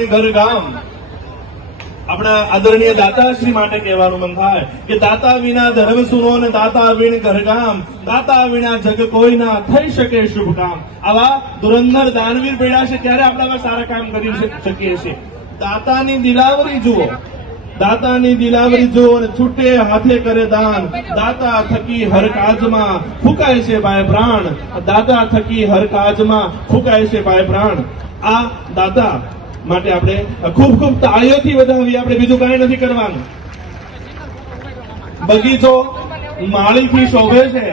વીણ ઘર ગામ. આપણા આદરણીય દાતાશ્રી માટે કહેવાનું મન થાય કે દાતા વિના ધર્મ સુનો ને દાતા વીણ ઘર ગામ, દાતા વિના જગ કોઈ ના થઈ શકે શુભ કામ. આવા ધુરંધર દાનવીર પડ્યા છે ત્યારે આપણે સારા કામ કરી શકીએ છીએ. દાતાની દિલાવરી જુઓ, દાતાની દિલાવરી જુઓ અને છૂટે હાથે કરે દાન. દાતા થકી હર કાજમાં ફૂંકાય છે ભાઈ પ્રાણ, દાતા થકી હર કાજમાં ફૂંકાય છે ભાઈ પ્રાણ. આ દાતા માટે આપણે ખૂબ ખૂબ તાળીઓથી વધાવીએ. આપણે બીજું કાંઈ નથી કરવાનું. બગીચો માળીથી શોભે છે,